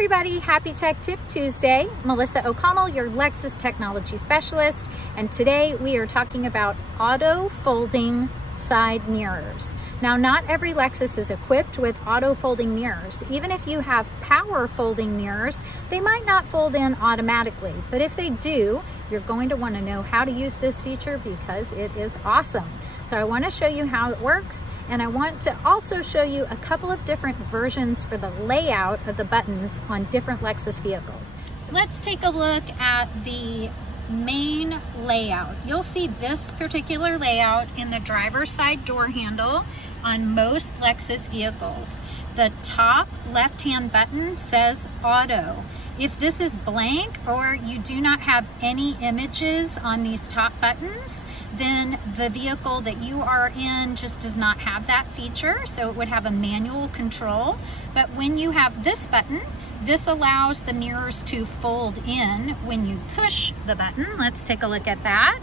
everybody, happy Tech Tip Tuesday. Melissa O'Connell, your Lexus technology specialist, and today we are talking about auto folding side mirrors. Now, not every Lexus is equipped with auto folding mirrors. Even if you have power folding mirrors, they might not fold in automatically, but if they do, you're going to want to know how to use this feature because it is awesome. So I want to show you how it works, and I want to also show you a couple of different versions for the layout of the buttons on different Lexus vehicles. Let's take a look at the main layout. You'll see this particular layout in the driver's side door handle on most Lexus vehicles. The top left-hand button says auto. If this is blank or you do not have any images on these top buttons, then the vehicle that you are in just does not have that feature, so it would have a manual control. But when you have this button, this allows the mirrors to fold in when you push the button. Let's take a look at that.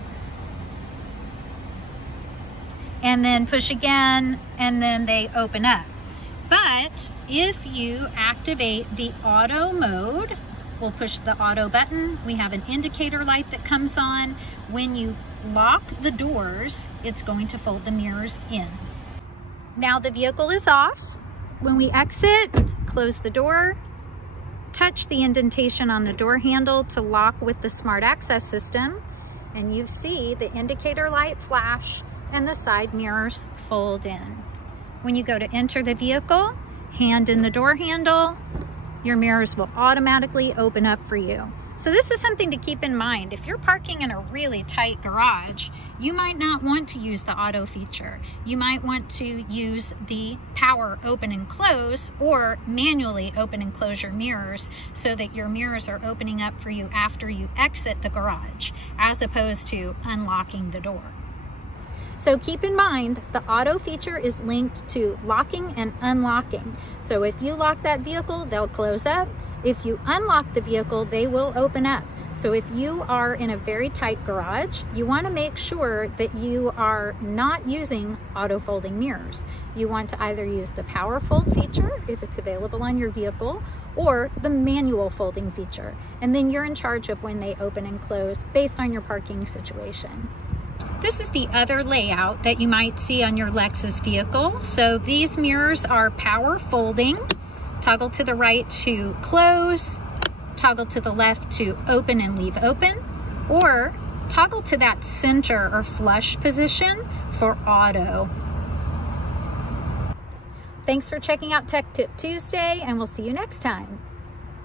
And then push again, and then they open up. But if you activate the auto mode, we'll push the auto button. We have an indicator light that comes on. When you lock the doors, it's going to fold the mirrors in. Now the vehicle is off. When we exit, close the door, touch the indentation on the door handle to lock with the smart access system, and you see the indicator light flash and the side mirrors fold in. When you go to enter the vehicle, hand in the door handle, your mirrors will automatically open up for you. So this is something to keep in mind. If you're parking in a really tight garage, you might not want to use the auto feature. You might want to use the power open and close or manually open and close your mirrors so that your mirrors are opening up for you after you exit the garage, as opposed to unlocking the door. So keep in mind, the auto feature is linked to locking and unlocking. So if you lock that vehicle, they'll close up. If you unlock the vehicle, they will open up. So if you are in a very tight garage, you want to make sure that you are not using auto folding mirrors. You want to either use the power fold feature if it's available on your vehicle, or the manual folding feature. And then you're in charge of when they open and close based on your parking situation. This is the other layout that you might see on your Lexus vehicle. So these mirrors are power folding. Toggle to the right to close, toggle to the left to open and leave open, or toggle to that center or flush position for auto. Thanks for checking out Tech Tip Tuesday, and we'll see you next time.